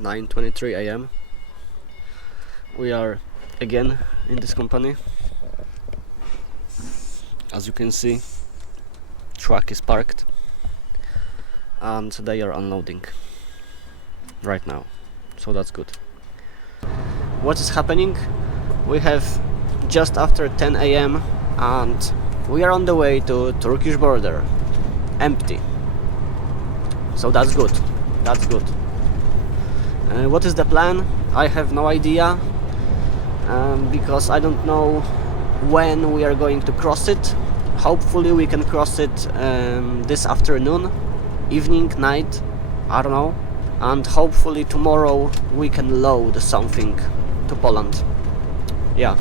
9:23 a.m. We are again in this company. As you can see, truck is parked and they are unloading right now, so that's good. What is happening? We have just after 10 a.m. and we are on the way to Turkish border, empty. So that's good. That's good. What is the plan? I have no idea, because I don't know when we are going to cross it. Hopefully we can cross it this afternoon, evening, night, I don't know. And hopefully tomorrow we can load something to Poland. Yeah.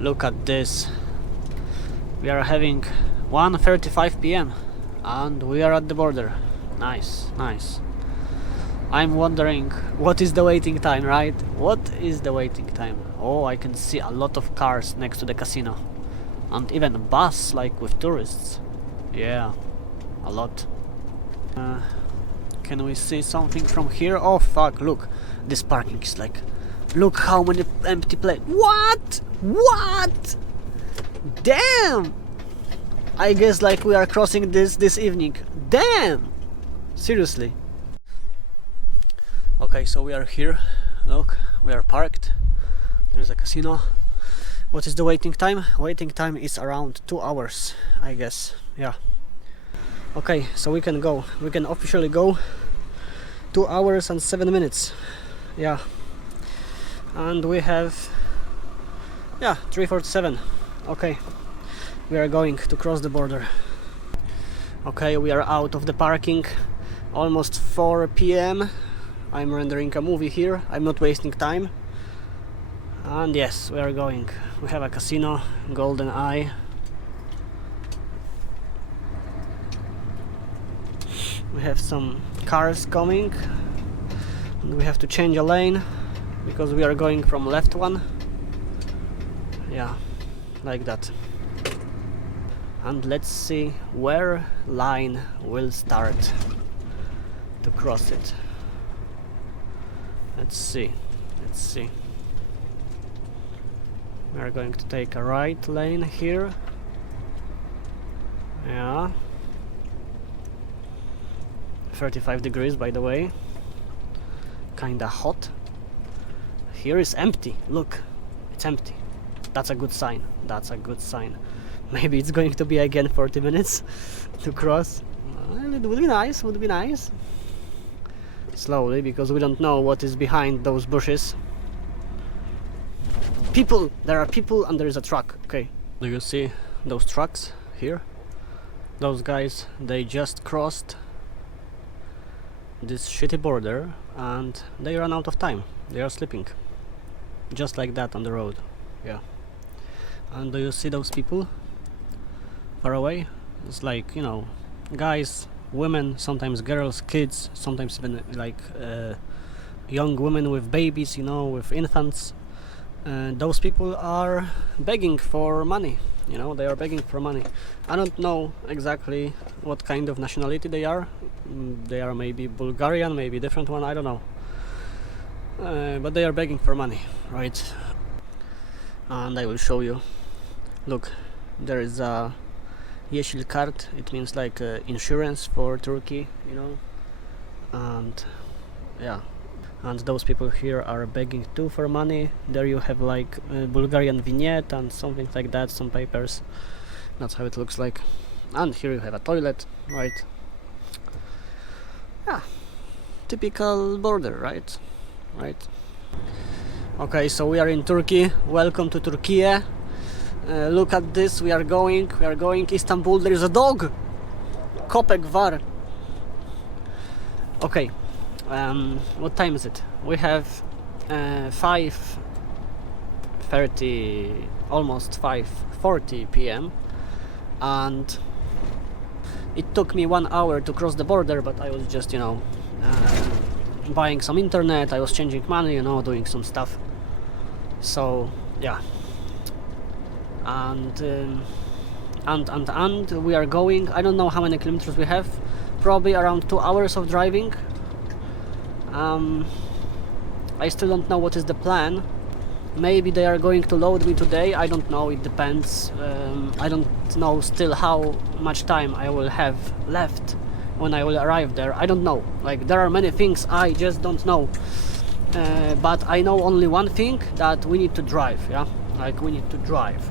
Look at this. We are having 1:35 p.m. and we are at the border. Nice, nice. I'm wondering what is the waiting time, right? What is the waiting time? Oh, I can see a lot of cars next to the casino. And even a bus, like with tourists. Yeah, a lot. Can we see something from here? Oh fuck, look. This parking is like... Look how many empty places. What? What? Damn! I guess like we are crossing this evening. Damn! Seriously. Okay, so we are here. Look, we are parked. There's a casino. What is the waiting time? Waiting time is around 2 hours, I guess. Yeah. Okay, so we can go. We can officially go. 2 hours and 7 minutes. Yeah. And we have... Yeah, 3:47. Okay. We are going to cross the border. Okay, we are out of the parking. Almost 4 p.m. I'm rendering a movie here. I'm not wasting time. And yes, we are going. We have a casino, Golden Eye. We have some cars coming. And we have to change a lane because we are going from left one. Yeah, like that. And let's see where line will start to cross it. Let's see. Let's see. We are going to take a right lane here. Yeah. 35 degrees, by the way. Kinda hot. Here is empty. Look, it's empty. That's a good sign. That's a good sign. Maybe it's going to be again 40 minutes to cross. It would be nice. Would be nice. Slowly, because we don't know what is behind those bushes. People! There are people and there is a truck. Okay. Do you see those trucks here? Those guys, they just crossed this shitty border and they ran out of time. They are sleeping. Just like that on the road. Yeah. And do you see those people far away? It's like, you know, guys, women, sometimes girls, kids, sometimes even like young women with babies, you know, with infants. Those people are begging for money, you know, they are begging for money. I don't know exactly what kind of nationality they are. They are maybe Bulgarian, maybe different one, I don't know. But they are begging for money, right? And I will show you. Look, there is a Yeşil card, it means like insurance for Turkey, you know. And yeah. And those people here are begging too for money. There you have like Bulgarian vignette and something like that, some papers. That's how it looks like. And here you have a toilet, right? Yeah, typical border, right? Right. Okay, so we are in Turkey. Welcome to Turkey. Look at this. We are going Istanbul. There is a dog. Kopek var. Okay. What time is it? We have 5:30, almost 5:40 p.m. and it took me 1 hour to cross the border, but I was just, you know, buying some internet. I was changing money, you know, doing some stuff. So yeah, and we are going. I don't know how many kilometers we have. Probably around 2 hours of driving. I still don't know what is the plan. Maybe they are going to load me today, I don't know, it depends. I don't know still how much time I will have left when I will arrive there. I don't know, like there are many things I just don't know. But I know only one thing, that we need to drive, yeah? Like we need to drive.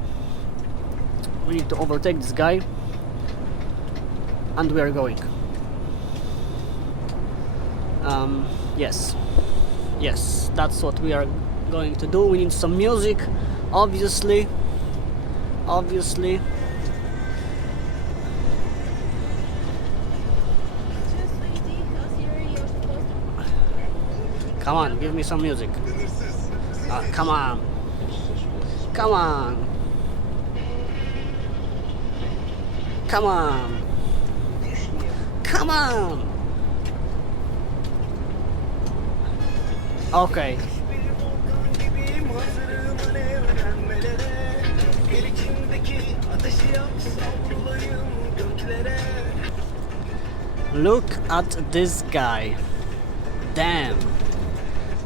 We need to overtake this guy. And we are going. Yes. Yes, that's what we are going to do. We need some music, obviously. Obviously. Come on, give me some music. Come on. Come on. Come on. Come on. Okay. Look at this guy. Damn.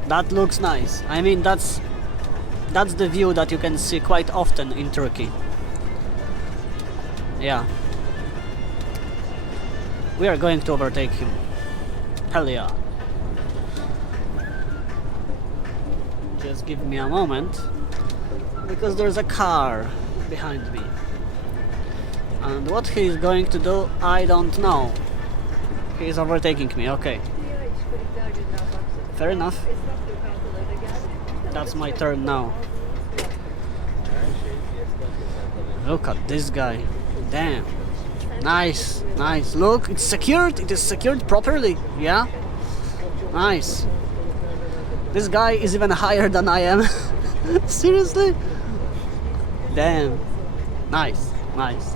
That looks nice. I mean, that's the view that you can see quite often in Turkey. Yeah. We are going to overtake him. Hell yeah. Just give me a moment, because there's a car behind me. And what he's going to do, I don't know. He's overtaking me, okay. Fair enough. That's my turn now. Look at this guy. Damn. Nice, nice. Look, it's secured. It is secured properly. Yeah. Nice. This guy is even higher than I am. Seriously? Damn. Nice, nice.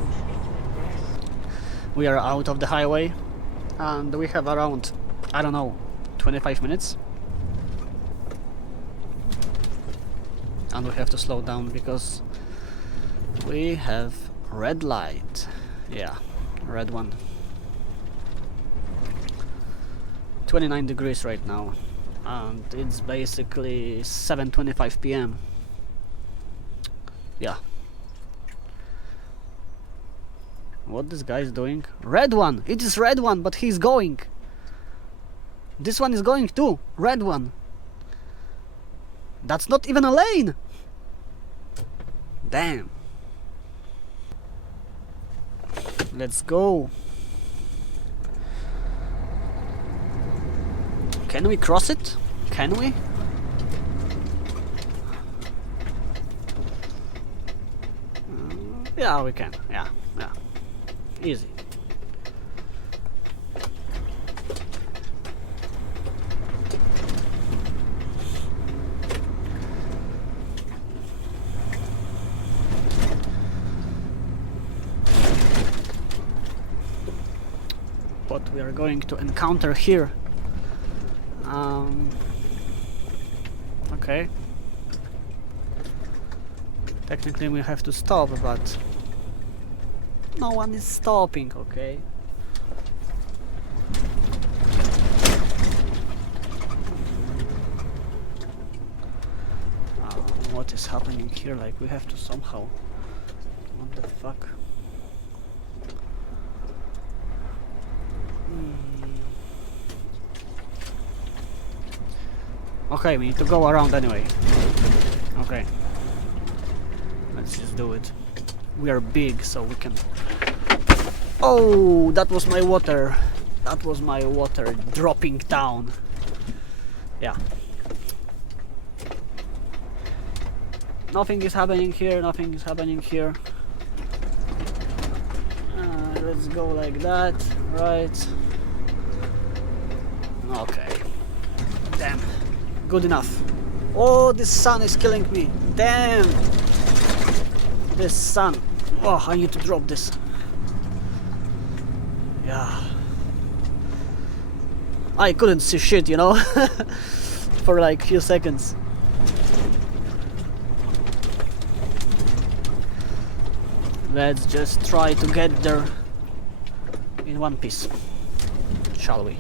We are out of the highway and we have around, I don't know, 25 minutes. And we have to slow down because we have red light. Yeah, red one. 29 degrees right now. And it's basically 7:25 p.m. Yeah. What this guy is doing? Red one! It is red one, but he's going. This one is going too. Red one. That's not even a lane. Damn. Let's go. Can we cross it? Can we? Yeah, we can. Yeah, yeah. Easy. What we are going to encounter here. Okay. Technically we have to stop, but no one is stopping, okay? What is happening here? Like, we have to somehow... What the fuck? Okay, we need to go around anyway. Okay. Let's just do it. We are big, so we can... Oh, that was my water. That was my water dropping down. Yeah. Nothing is happening here, nothing is happening here. Let's go like that, right? Okay. Damn. Good enough. Oh, this sun is killing me. Damn. This sun. Oh, I need to drop this. Yeah. I couldn't see shit, you know, for like few seconds. Let's just try to get there in one piece, shall we?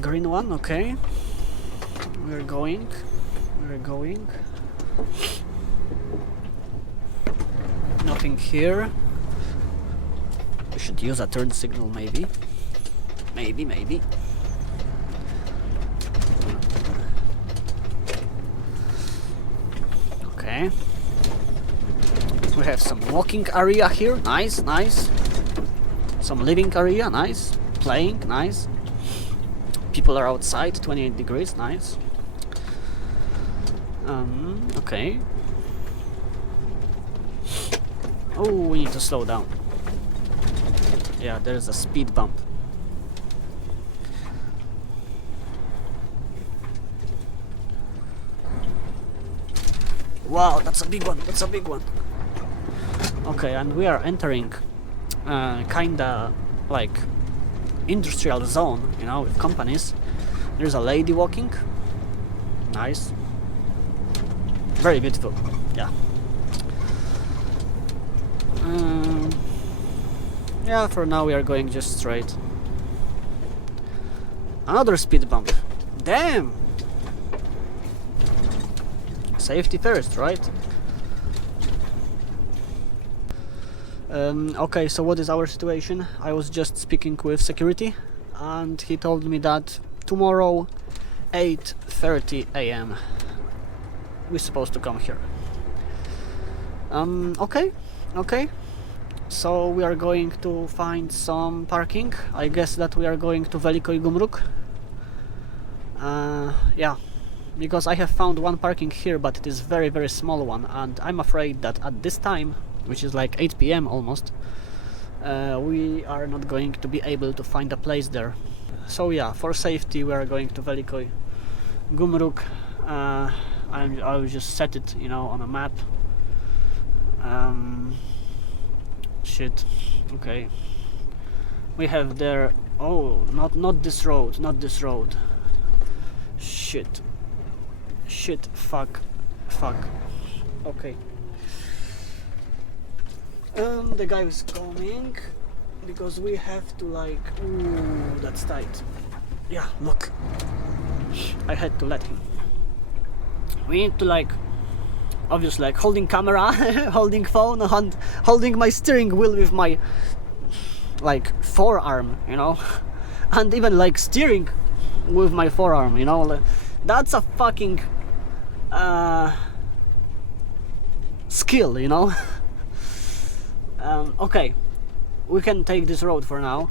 Green one, okay. We're going. Nothing here. We should use a turn signal, maybe. Maybe. Okay. We have some walking area here, nice. Some living area, nice. Playing, nice. People are outside, 28 degrees, nice. Okay. Oh, we need to slow down. Yeah, there's a speed bump. Wow, that's a big one. Okay, and we are entering kinda like industrial zone, you know, with companies. There's a lady walking. Nice. Very beautiful. Yeah. Yeah, for now we are going just straight. Another speed bump. Damn! Safety first, right? Okay, so what is our situation? I was just speaking with security and he told me that tomorrow 8:30 a.m. we're supposed to come here. Okay. So we are going to find some parking. I guess that we are going to Velikoj Gumruk. Yeah, because I have found one parking here, but it is very small one, and I'm afraid that at this time, which is like 8 p.m. almost, we are not going to be able to find a place there. So yeah, for safety we are going to Velikoj Gumruk. I will just set it, you know, on a map. Shit. Okay. We have there. Oh, not this road. Shit. Fuck. Okay. The guy is coming because we have to like. Ooh, that's tight. Yeah, look. I had to let him. We need to like. Obviously, like holding camera, holding phone, and holding my steering wheel with my like forearm, you know, and even like steering with my forearm, you know. That's a fucking skill, you know. Okay, we can take this road for now.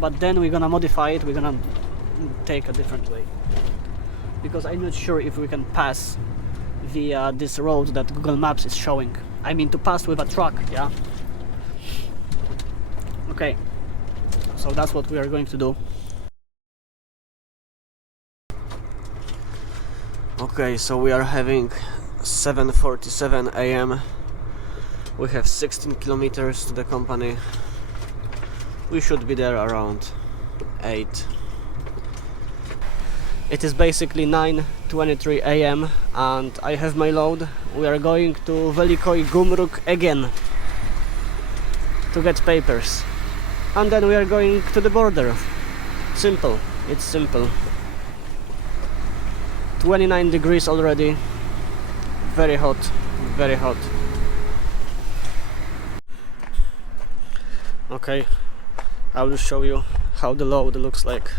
But then we're gonna modify it. We're gonna take a different way. Because I'm not sure if we can pass via this road that Google Maps is showing. I mean to pass with a truck, yeah? Okay, so that's what we are going to do. Okay, so we are having 7:47 a.m. We have 16 kilometers to the company. We should be there around 8. It is basically 9:23 a.m. and I have my load. We are going to Velikoj Gumruk again to get papers. And then we are going to the border. Simple. It's simple. 29 degrees already. Very hot. Okay, I will show you how the load looks like.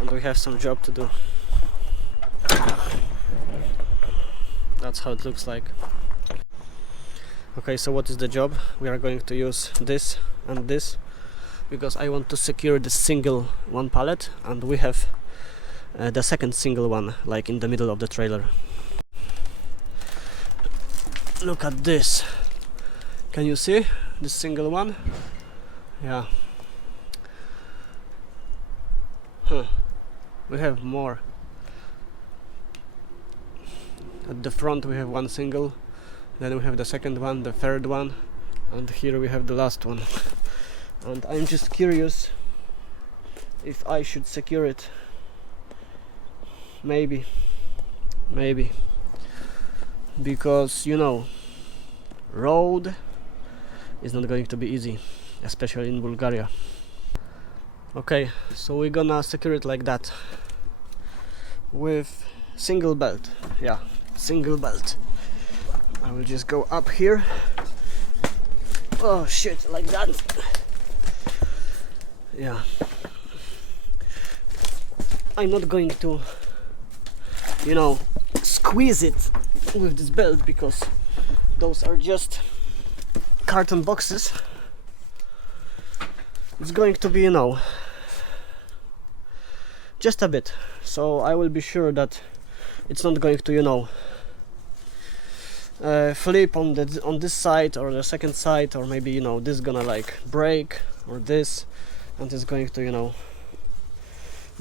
And we have some job to do. That's how it looks like. Okay, so what is the job? We are going to use this and this because I want to secure the single one pallet, and we have the second single one like in the middle of the trailer. Look at this. Can you see this single one? Yeah. We have more. At the front we have one single, then we have the second one, the third one, and here we have the last one. And I'm just curious if I should secure it. Maybe. Because, you know, road is not going to be easy, especially in Bulgaria. Okay, so we're gonna secure it like that with single belt. Yeah, single belt. I will just go up here. Oh shit, like that. Yeah. I'm not going to, you know, squeeze it with this belt, because those are just carton boxes. It's going to be, you know, just a bit. So I will be sure that it's not going to, you know, flip on this side or the second side, or maybe, you know, this is gonna like break or this, and it's going to, you know,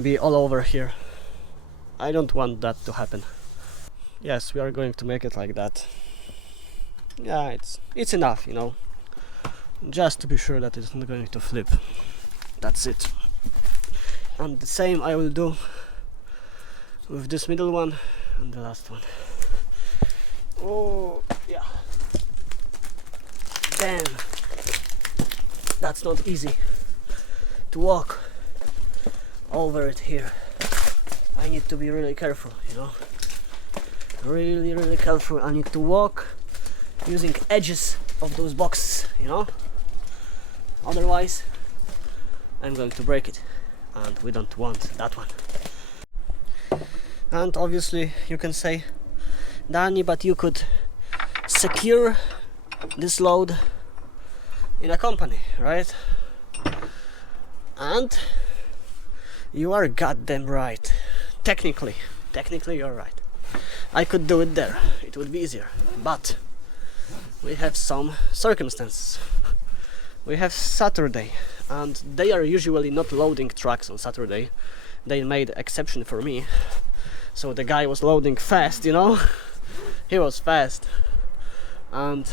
be all over here. I don't want that to happen. Yes, we are going to make it like that. Yeah, it's enough, you know, just to be sure that it's not going to flip. That's it. And the same I will do with this middle one and the last one. Oh yeah. Damn, that's not easy to walk over it here. I need to be really careful, you know, really careful. I need to walk using edges of those boxes, you know, otherwise I'm going to break it, and we don't want that one. And obviously you can say, Danny, but you could secure this load in a company, right? And you are goddamn right. Technically you're right. I could do it there, it would be easier, but we have some circumstances. We have Saturday, and they are usually not loading trucks on Saturday. They made exception for me, so the guy was loading fast, you know. He was fast, and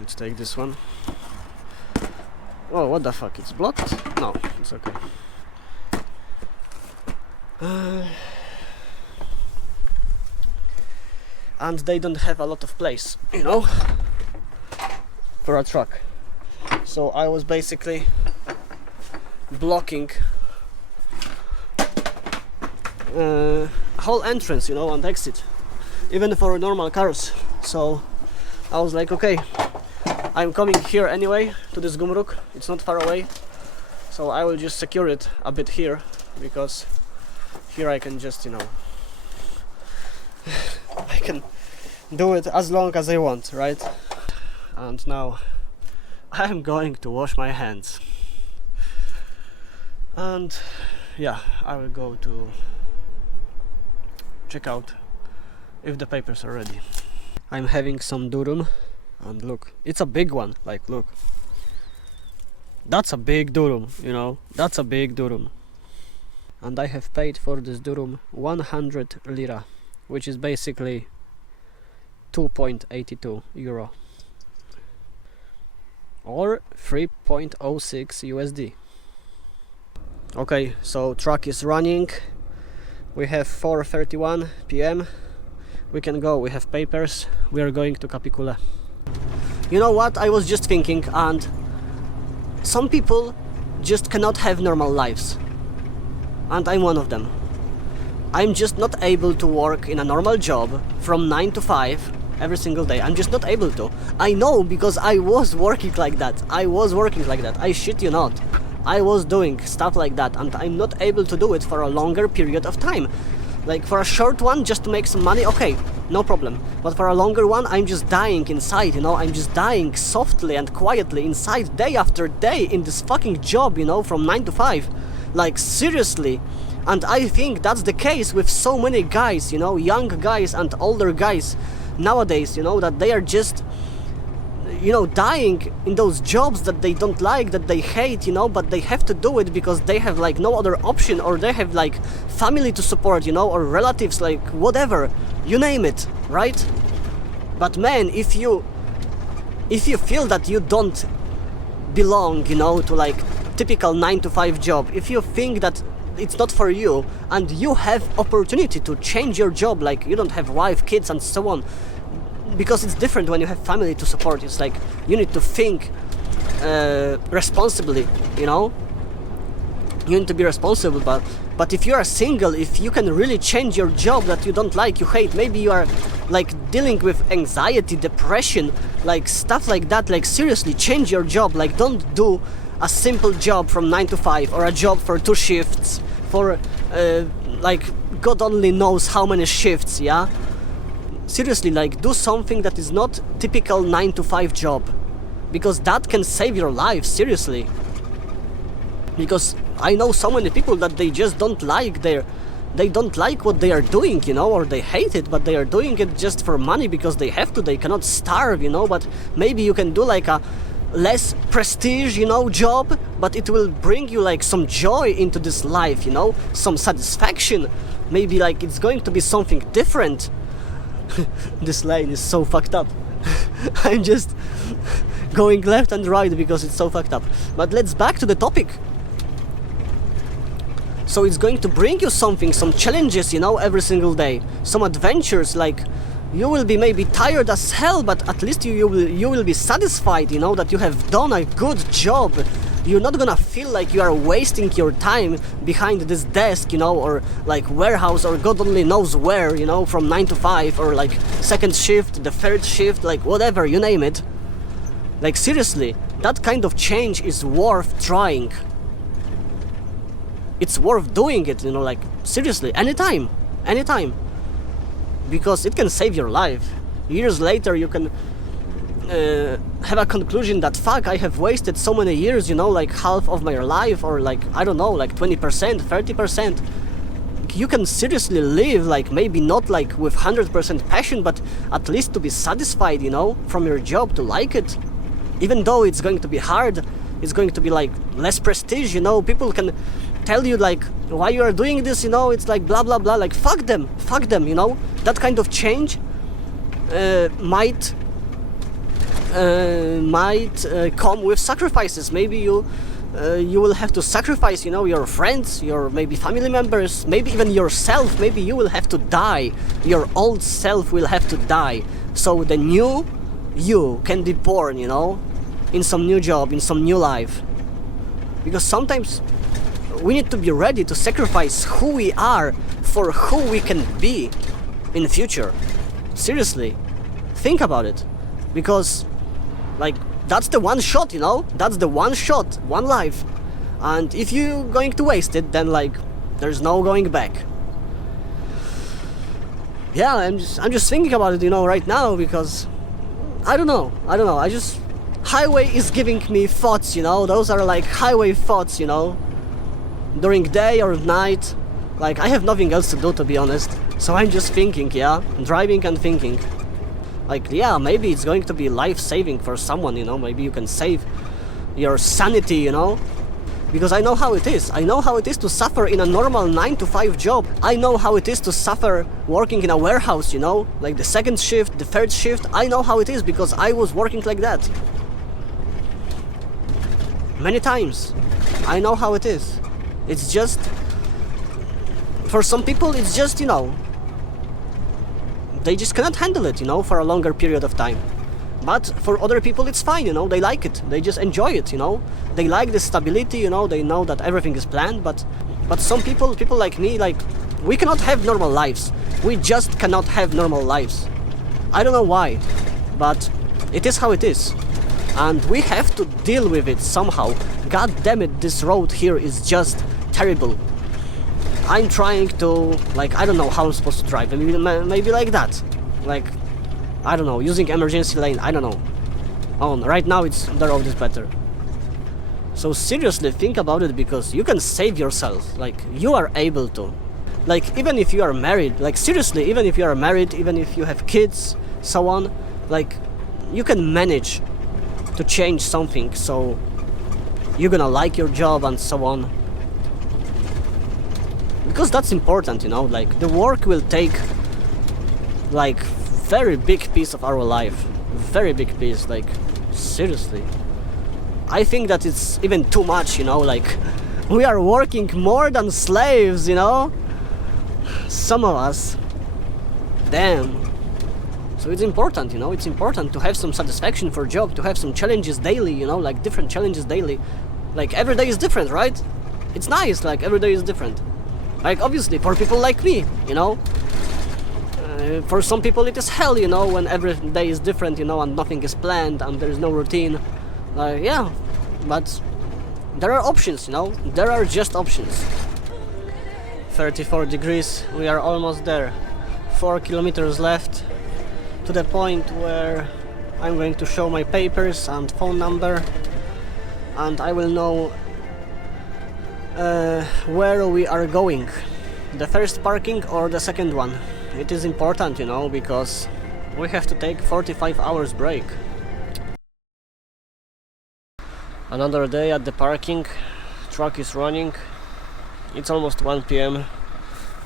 let's take this one. Oh, what the fuck, it's blocked? No, it's okay. And they don't have a lot of place, you know, for a truck. So I was basically blocking whole entrance, you know, and exit, even for normal cars. So I was like, okay, I'm coming here anyway to this Gumruk, it's not far away, so I will just secure it a bit here, because here I can just, you know, I can do it as long as I want, right? And now I'm going to wash my hands, and yeah, I will go to check out if the papers are ready. I'm having some durum, and look, it's a big one, like look, that's a big durum, you know, that's a big durum. And I have paid for this durum 100 lira, which is basically 2.82 euro or 3.06 USD. Okay, so truck is running. We have 4:31 PM. We can go, we have papers. We are going to Capicule. You know what, I was just thinking, and some people just cannot have normal lives, and I'm one of them. I'm just not able to work in a normal job from 9 to 5 every single day. I'm just not able to. I know, because I was working like that. I shit you not. I was doing stuff like that, and I'm not able to do it for a longer period of time. Like for a short one, just to make some money, okay, no problem. But for a longer one, I'm just dying inside, you know, I'm just dying softly and quietly inside day after day in this fucking job, you know, from 9 to 5. Like seriously. And I think that's the case with so many guys, you know, young guys and older guys nowadays, you know, that they are just, you know, dying in those jobs that they don't like, that they hate, you know, but they have to do it because they have like no other option, or they have like family to support, you know, or relatives, like whatever, you name it, right? But man, if you feel that you don't belong, you know, to like typical 9 to 5 job, if you think that it's not for you, and you have opportunity to change your job, like you don't have wife, kids and so on, because it's different when you have family to support. It's like you need to think responsibly, you know. You need to be responsible, but if you are single, if you can really change your job that you don't like, you hate, maybe you are like dealing with anxiety, depression, like stuff like that, like seriously change your job. Like don't do a simple job from 9 to 5 or a job for 2 shifts for like God only knows how many shifts, yeah. Seriously, like do something that is not typical 9 to 5 job, because that can save your life, seriously. Because I know so many people that they just don't like what they are doing, you know, or they hate it, but they are doing it just for money because they have to, they cannot starve, you know. But maybe you can do like a less prestige, you know, job, but it will bring you like some joy into this life, you know, some satisfaction. Maybe like it's going to be something different. This lane is so fucked up. I'm just going left and right because it's so fucked up. But let's back to the topic. So it's going to bring you something, some challenges, you know, every single day, some adventures. Like you will be maybe tired as hell, but at least you will be satisfied, you know, that you have done a good job. You're not gonna feel like you are wasting your time behind this desk, you know, or like warehouse, or God only knows where, you know, from 9 to 5, or like second shift, the third shift, like whatever, you name it. Like seriously, that kind of change is worth trying. It's worth doing it, you know, like seriously, anytime. Because it can save your life. Years later you can have a conclusion that fuck, I have wasted so many years, you know, like half of my life, or like, I don't know, like 20%, 30%. You can seriously live, like maybe not like with 100% passion, but at least to be satisfied, you know, from your job, to like it. Even though it's going to be hard, it's going to be like less prestige, you know, people can tell you like why you are doing this, you know, it's like blah blah blah, like fuck them, you know. That kind of change might come with sacrifices. Maybe you will have to sacrifice, you know, your friends, your maybe family members, maybe even yourself. Maybe you will have to die, your old self will have to die, so the new you can be born, you know, in some new job, in some new life. Because sometimes we need to be ready to sacrifice who we are for who we can be in the future. Seriously, think about it. Because like that's the one shot, you know, that's the one shot, one life. And if you're going to waste it, then like there's no going back. Yeah, I'm just thinking about it, you know, right now, because I don't know, I just, highway is giving me thoughts, you know, those are like highway thoughts, you know, during day or night. Like I have nothing else to do, to be honest, so I'm just thinking, yeah, driving and thinking. Like, yeah, maybe it's going to be life-saving for someone, you know, maybe you can save your sanity, you know. Because I know how it is. I know how it is to suffer in a normal 9 to 5 job. I know how it is to suffer working in a warehouse, you know, like the second shift, the third shift. I know how it is because I was working like that many times. I know how it is. It's just, for some people, it's just, you know, they just cannot handle it, you know, for a longer period of time. But for other people it's fine, you know, they like it, they just enjoy it, you know. They like the stability, you know, they know that everything is planned, but some people like me, like, we cannot have normal lives. We just cannot have normal lives. I don't know why, but it is how it is. And we have to deal with it somehow. God damn it, this road here is just terrible. I'm trying to, like, I don't know how I'm supposed to drive, maybe like that. Like, I don't know, using emergency lane, I don't know. Oh, right now the road is better. So seriously, think about it, because you can save yourself, like, you are able to. Like, even if you are married, like, seriously, even if you are married, even if you have kids, so on, like, you can manage to change something, so you're gonna like your job and so on. Because that's important, you know, like, the work will take, like, very big piece of our life, very big piece, like, seriously. I think that it's even too much, you know, like, We are working more than slaves, you know? Some of us. Damn. So it's important, you know, it's important to have some satisfaction for job, to have some challenges daily, you know, like different challenges daily. Like every day is different, right? It's nice, like every day is different. Like obviously for people like me, you know. For some people it is hell, you know, when every day is different, you know, and nothing is planned and there is no routine. Yeah, but there are options, you know, there are just options. 34 degrees, we are almost there. 4 kilometers left to the point where I'm going to show my papers and phone number, and I will know where we are going, the first parking or the second one. It is important, you know, because we have to take 45 hours break. Another day at the parking, truck is running, it's almost 1 p.m.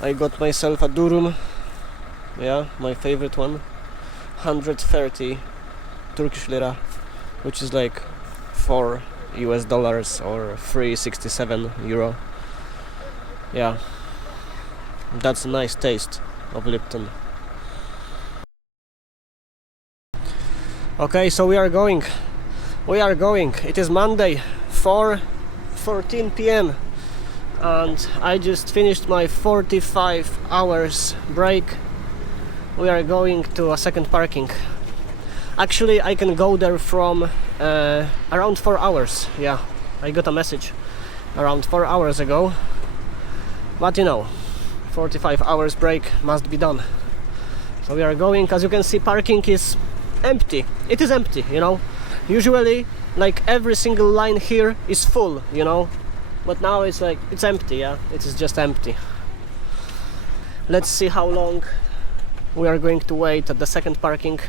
I got myself a durum, yeah, my favorite one, 130 Turkish lira, which is like $4 or 367 euro. Yeah, that's a nice taste of Lipton. Okay, so we are going. It is Monday, 4:14 p.m. and I just finished my 45 hours break. We are going to a second parking. Actually, I can go there from around 4 hours. Yeah, I got a message around 4 hours ago. But you know, 45 hours break must be done. So we are going. As you can see, parking is empty. It is empty, you know. Usually, like every single line here is full, you know. But now it's like, it's empty, yeah. It is just empty. Let's see how long we are going to wait at the second parking.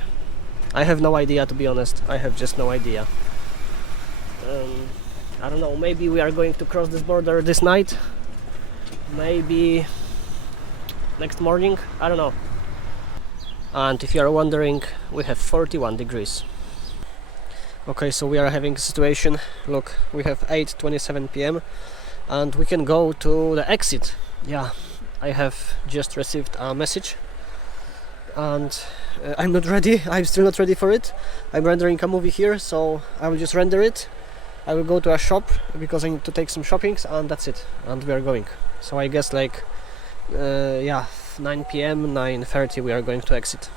I have no idea, to be honest. I have just no idea. I don't know, maybe we are going to cross this border this night. Maybe next morning, I don't know. And if you are wondering, we have 41 degrees. Okay, so we are having a situation. Look, we have 8:27 p.m. and we can go to the exit. Yeah, I have just received a message and I'm not ready. I'm still not ready for it. I'm rendering a movie here, so I will just render it. I will go to a shop because I need to take some shoppings, and that's it. And we are going. So I guess like 9 p.m, 9:30 we are going to exit.